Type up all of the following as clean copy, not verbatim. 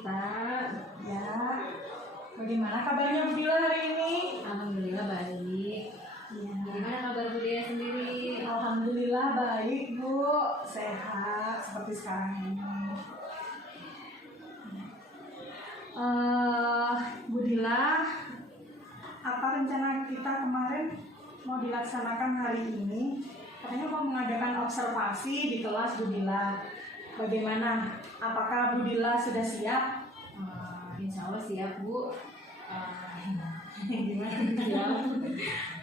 kita. Ya. Bagaimana kabarnya Bu Dila hari ini? Alhamdulillah baik. Ya. Gimana kabar Bu Dia sendiri? Alhamdulillah baik Bu, sehat seperti sekarang ini. Bu Dila, apa rencana kita kemarin mau dilaksanakan hari ini? Katanya mau mengadakan observasi di kelas Bu Dila. Bagaimana? Apakah Bu Dila sudah siap? Insya Allah siap Bu. Gimana siap?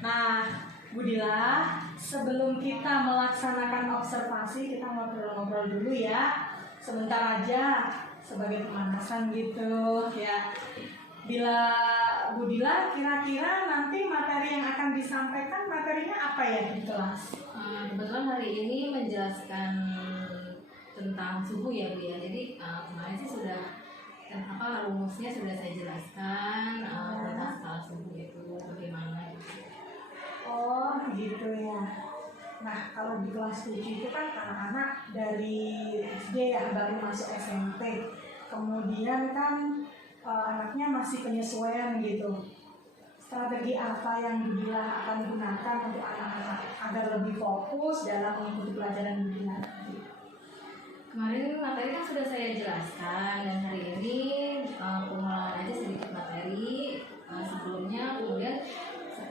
Nah, Bu Dila, sebelum kita melaksanakan observasi, kita ngobrol-ngobrol dulu ya. Sebentar aja, sebagai pemanasan gitu ya. Bila Bu Dila, kira-kira nanti materi yang akan disampaikan materinya apa ya di kelas? Kebetulan hari ini menjelaskan tentang suhu ya Bu ya. Jadi kemarin sih sudah rumusnya sudah saya jelaskan tentang skala suhu itu bagaimana gitu. Oh gitu ya. Nah kalau di kelas 7 itu kan anak-anak dari SD ya baru masuk SMP. Kemudian kan anaknya masih penyesuaian gitu. Strategi apa yang Bu Dila akan gunakan untuk anak-anak agar lebih fokus dalam mengikuti pelajaran Bu Dila? Kemarin materi kan sudah saya jelaskan dan hari ini pengulangan aja sedikit materi sebelumnya, kemudian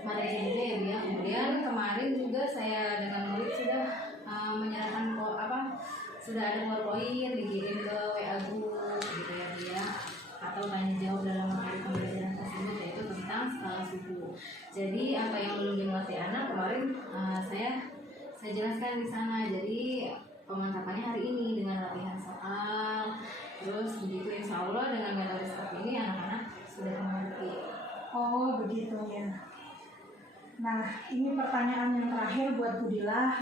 materi sebelumnya ya Bu ya. Kemudian kemarin juga saya dengan murid sudah menyerahkan sudah ada PowerPoint dikirim ke WA group gitu ya Bu ya, atau tanya jawab dalam materi pembelajaran tersebut yaitu tentang skala suhu. Jadi apa yang belum dimengerti anak kemarin saya jelaskan di sana. Jadi pemantapannya hari ini dengan latihan soal, terus begitu insya Allah dengan metode seperti ini anak-anak sudah mengerti. Oh begitu ya. Nah ini pertanyaan yang terakhir buat Bu Dila.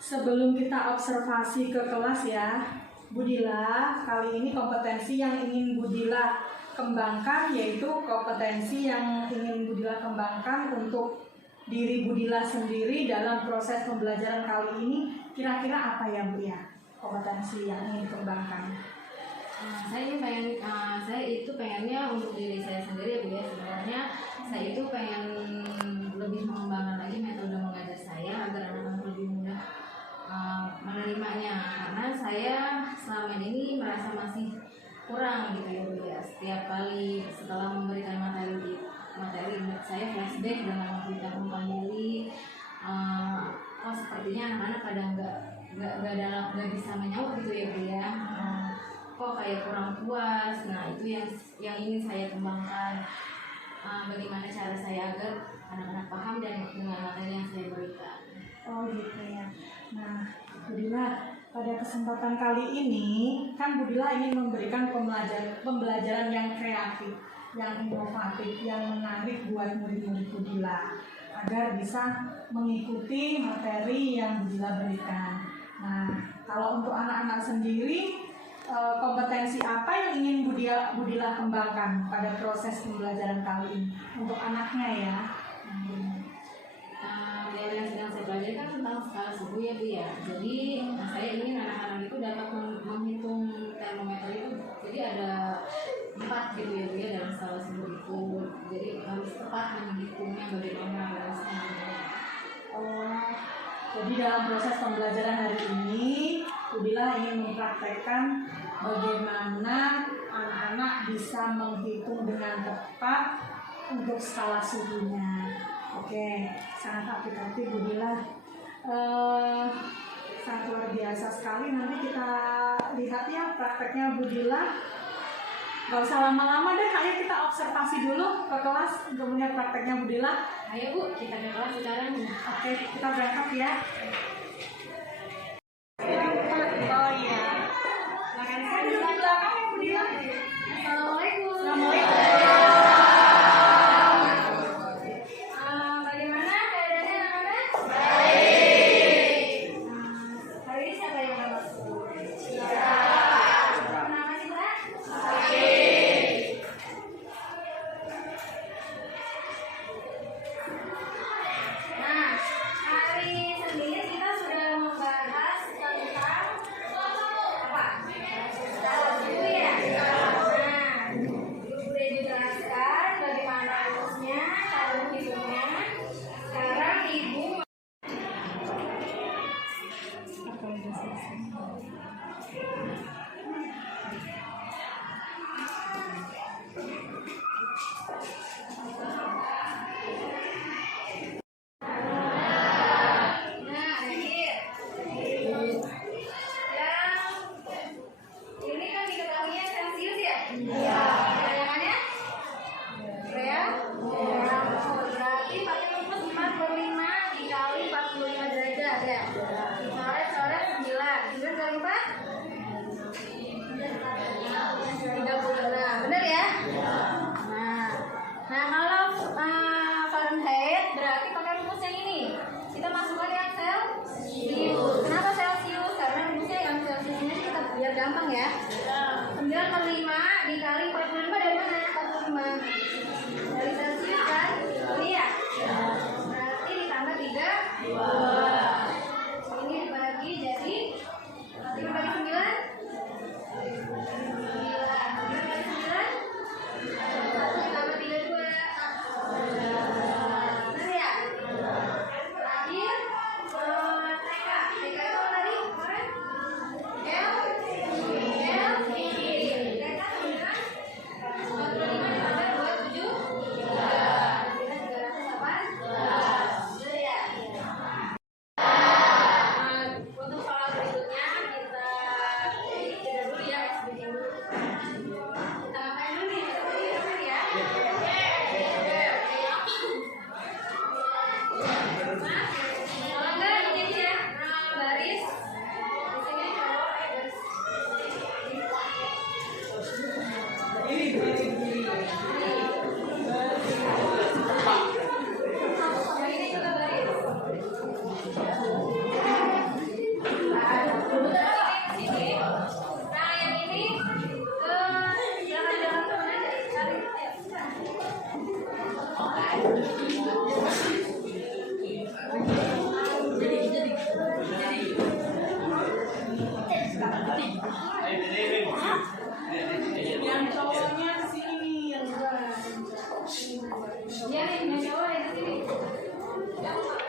Sebelum kita observasi ke kelas ya, Bu Dila, kali ini kompetensi yang ingin Bu Dila kembangkan yaitu kompetensi yang ingin Bu Dila kembangkan untuk diri Bu Dila sendiri dalam proses pembelajaran kali ini. Kira-kira apa ya Bu ya kompetensi yang ingin dikembangkan? Saya itu pengennya untuk diri saya sendiri ya Bu ya. Sebenarnya saya itu pengen lebih mengembangkan lagi metode mengajar saya agar anak-anak lebih mudah menerimanya, karena saya selama ini merasa masih kurang gitu ya Bu ya. Setiap kali setelah memberikan materi saya flashback dengan memberikan umpan nyali, sepertinya anak-anak pada nggak bisa menyaut gitu ya Bu ya. Kok kayak kurang puas. Nah itu yang ingin saya kembangkan, bagaimana cara saya agar anak-anak paham dan dengan materi yang saya berikan. Oh gitu ya. Nah Bu Dila, pada kesempatan kali ini kan Bu Dila ingin memberikan pembelajaran yang kreatif, yang inovatif, yang menarik buat murid-murid Bu Dila agar bisa mengikuti materi yang Bu Dila berikan. Nah kalau untuk anak-anak sendiri, kompetensi apa yang ingin Bu Dila kembangkan pada proses pembelajaran kali ini untuk anaknya ya? Yang sedang saya pelajari kan tentang skala suhu ya Bu ya. Jadi saya ingin anak-anak itu dapat menghitung termometer itu. Jadi ada 4 gitu ya Bu ya dalam skala suhu itu. Jadi harus tepat menghitungnya bagaimana rasanya. Jadi dalam proses pembelajaran hari ini Bu Dila ingin mempraktekkan bagaimana anak-anak bisa menghitung dengan tepat untuk skala suhunya. Oke, sangat aplikatif Bu Dila. Sangat luar biasa sekali. Nanti kita lihat ya prakteknya Bu Dila. Gak usah lama-lama deh, ayo kita observasi dulu ke kelas untuk melihat prakteknya Bu Dila. Ayo Bu, kita ke kelas sekarang. Oke, kita berangkat ya. Oh iya. Silakan saya duduk di belakang ya Bu Dila. Assalamualaikum. Assalamualaikum. Bagaimana keadaannya anak-anak? Baik. Hari ini siapa yang dapat? Kenapa sih Mbak? Nah, hari Senin kita ya? Nah, kalau Fahrenheit berarti pakai rumus yang ini. Kita masukkan yang Celsius. Kenapa Celsius? Karena rumusnya yang Celsius ini kita biar gampang ya. 9/5 dikali 45 dari mana? 45 dari Celsius kan? Ini ya? Berarti ditambah 3 2. Ini dibagi jadi 3 bagi 9 Yang cowoknya kesini, yang enggak. Iya nih, yang cowok yang kesini.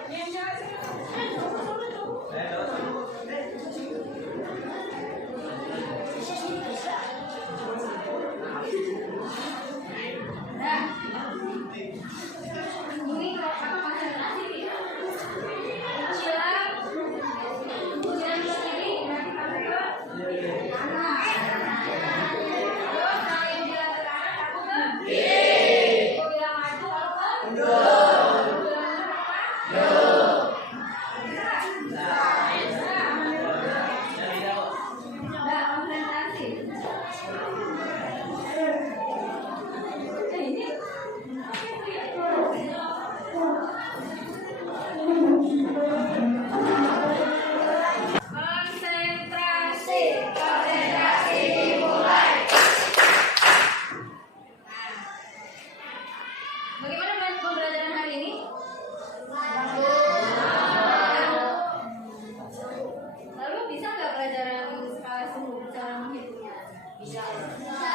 Yang cewek sini. Nah, ini apa konsentrasi nih? Kuncilan ke kiri, nanti pakai ke kanan. Terus kalau yang bilang ke kanan, aku ke kiri. Aku bilang maju, aku ke mundur. Aku bilang mundur apa? Nah, konsentrasi. Konsentrasi dimulai. Bagaimana pembelajaran hari ini? Lalu bisa nggak pelajaran skala suhu cara menghitungnya? Bisa. Bisa?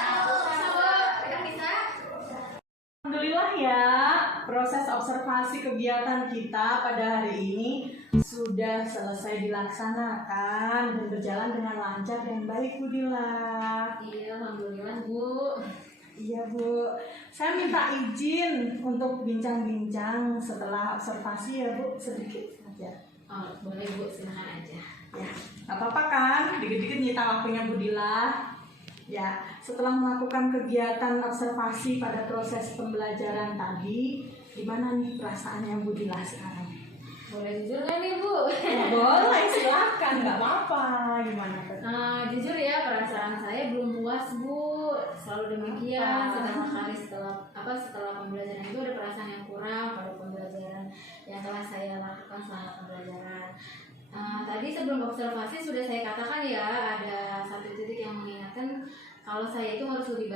Alhamdulillah ya, proses observasi kegiatan kita pada hari ini sudah selesai dilaksanakan dan berjalan dengan lancar dan baik, Bu Dila. Iya, alhamdulillah Bu. Iya Bu, saya minta izin untuk bincang-bincang setelah observasi ya Bu, sedikit saja. Oh, boleh Bu, silakan aja. Ya, nggak apa-apa kan, dikit-dikit nyita waktunya Bu Dila. Ya, setelah melakukan kegiatan observasi pada proses pembelajaran tadi, gimana nih perasaannya Bu Dila sekarang? Boleh jujur nggak nih Bu? Ya, boleh, silakan, nggak apa-apa. Gimana tuh? Jujur ya, perasaan saya belum puas Bu. Selalu demikian. Kenapa? Setiap kali setelah pembelajaran itu ada perasaan yang kurang pada pembelajaran yang telah saya lakukan selama pembelajaran. Tadi sebelum observasi sudah saya katakan ya, ada satu titik yang mengingatkan kalau saya itu harus lebih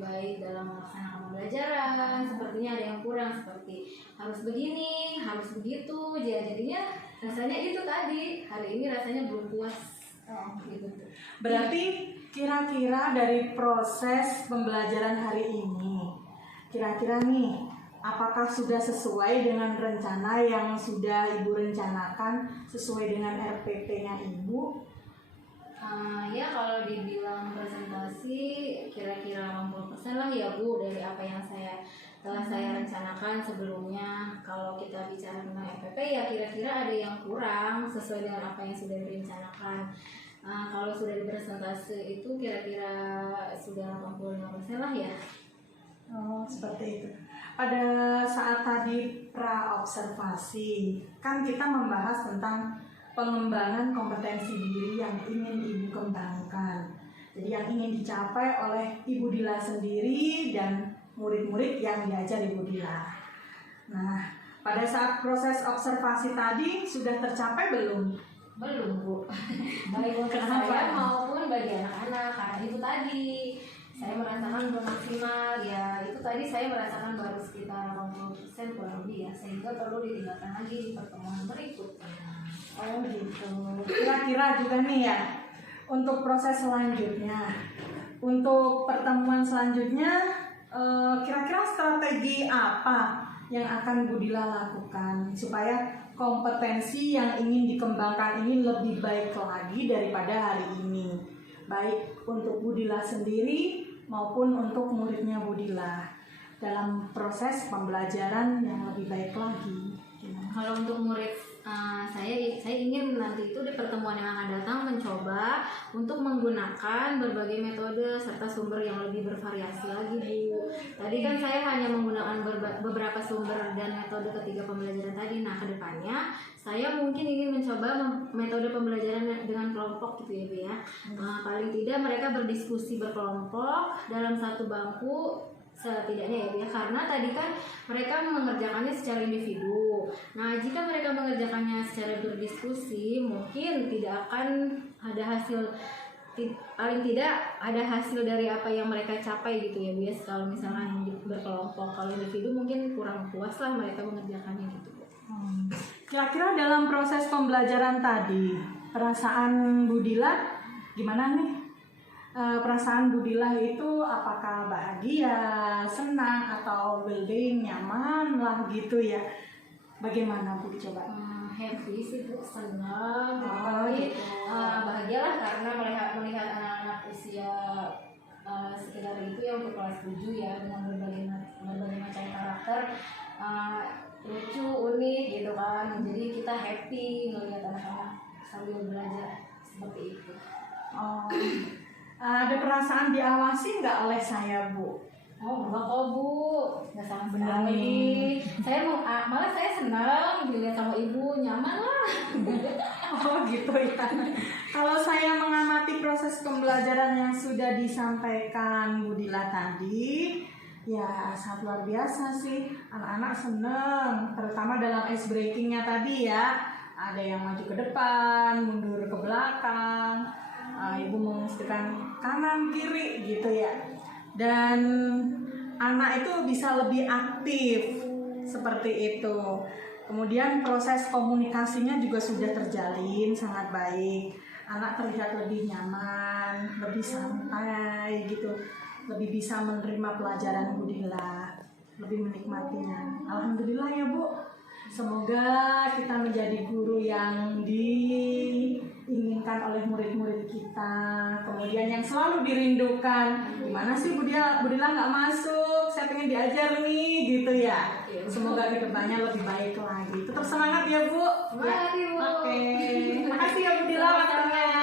baik dalam melaksanakan pembelajaran. Sepertinya ada yang kurang, seperti harus begini, harus begitu. Jadinya rasanya itu tadi, hari ini rasanya belum puas. Gitu. Berarti kira-kira dari proses pembelajaran hari ini, kira-kira nih, apakah sudah sesuai dengan rencana yang sudah Ibu rencanakan, sesuai dengan RPP-nya Ibu? Ya kalau dibilang presentasi kira-kira 60% lah ya Bu dari apa yang telah saya rencanakan sebelumnya. Kalau kita bicara tentang RPP ya kira-kira ada yang kurang sesuai dengan apa yang sudah direncanakan. Kalau sudah di presentasi itu kira-kira sudah 85% lah ya. Oh, seperti itu. Pada saat tadi pra-observasi, kan kita membahas tentang pengembangan kompetensi diri yang ingin Ibu kembangkan. Jadi yang ingin dicapai oleh Ibu Dila sendiri dan murid-murid yang diajar Ibu Dila. Nah, pada saat proses observasi tadi sudah tercapai belum? Belum, Bu. Baik untuk Kenapa? saya maupun bagi anak-anak, karena itu tadi saya merasakan belum maksimal. Ya, itu tadi saya merasakan baru sekitar 80% kurang lebih ya, sehingga perlu ditinggalkan lagi di pertemuan berikutnya. Oh gitu. Kira-kira juga nih ya, untuk proses selanjutnya, untuk pertemuan selanjutnya, kira-kira strategi apa yang akan Bu Dila lakukan supaya kompetensi yang ingin dikembangkan ini lebih baik lagi daripada hari ini, baik untuk Bu Dila sendiri maupun untuk muridnya Bu Dila dalam proses pembelajaran yang lebih baik lagi. Kalau untuk murid saya ingin nanti itu di pertemuan yang akan datang mencoba untuk menggunakan berbagai metode serta sumber yang lebih bervariasi lagi, Bu. Tadi kan saya hanya menggunakan beberapa sumber dan metode ketiga pembelajaran tadi. Nah, kedepannya saya mungkin ingin mencoba metode pembelajaran dengan kelompok gitu ya, Bu ya. Paling tidak mereka berdiskusi berkelompok dalam satu bangku setidaknya ya, Bu ya, karena tadi kan mereka mengerjakannya secara individu. Nah, jika mereka mengerjakannya secara berdiskusi, mungkin tidak akan ada hasil, paling tidak ada hasil dari apa yang mereka capai gitu ya, Bu ya. Kalau misalnya berkelompok, kalau individu mungkin kurang puas lah mereka mengerjakannya gitu, Bu. Kira-kira dalam proses pembelajaran tadi, perasaan Bu Dila gimana nih? Perasaan Bu Dila itu apakah bahagia, senang, atau well-being, nyaman lah gitu ya? Bagaimana Bu coba? Happy sih, Bu, senang, gitu. bahagia lah karena melihat anak-anak usia sekitar itu ya, untuk kelas 7 ya, dengan berbagai macam karakter, lucu, unik gitu kan. Jadi kita happy melihat anak-anak sambil belajar seperti itu. Ada perasaan diawasi nggak oleh saya, Bu? Oh, enggak kok, Bu. Nggak sama Benar sekali. nih. Malah saya senang dilihat sama Ibu, nyaman lah. Oh gitu ya. Kalau saya mengamati proses pembelajaran yang sudah disampaikan Bu Dila tadi, ya sangat luar biasa sih. Anak-anak seneng, terutama dalam ice breakingnya tadi ya. Ada yang maju ke depan, mundur ke belakang. Ibu menginstruksikan kanan kiri gitu ya. Dan anak itu bisa lebih aktif seperti itu. Kemudian proses komunikasinya juga sudah terjalin sangat baik. Anak terlihat lebih nyaman, lebih santai gitu, lebih bisa menerima pelajaran Bu Dila, lebih menikmatinya. Alhamdulillah ya, Bu. Semoga kita menjadi guru yang diinginkan oleh murid-murid kita, kemudian yang selalu dirindukan. Gimana sih Bu Dila nggak masuk? Saya pengen diajar nih, gitu ya. Semoga kedepannya lebih baik lagi. Tetap semangat ya, Bu. Semangat, Ibu. Oke. Makasih ya Bu Dila waktunya.